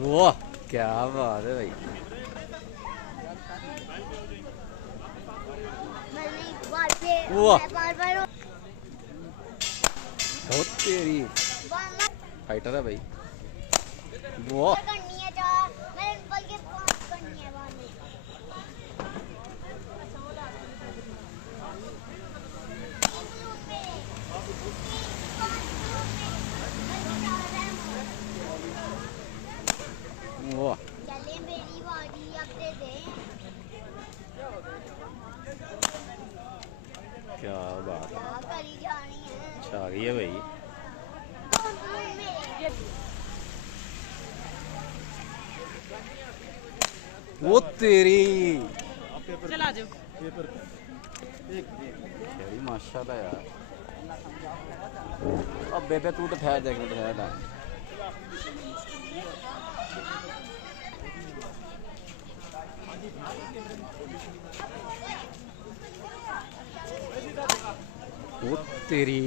वाह क्या बात है भाई। वाह बहुत तेरी फाइटर है भाई। वाह वाह क्या बात है। अच्छा आ गई है भाई। वो तेरी चला जाओ। तेरी माशाल्लाह यार। अब बेबे तू तो ठहर देख ठहर है। वो तेरी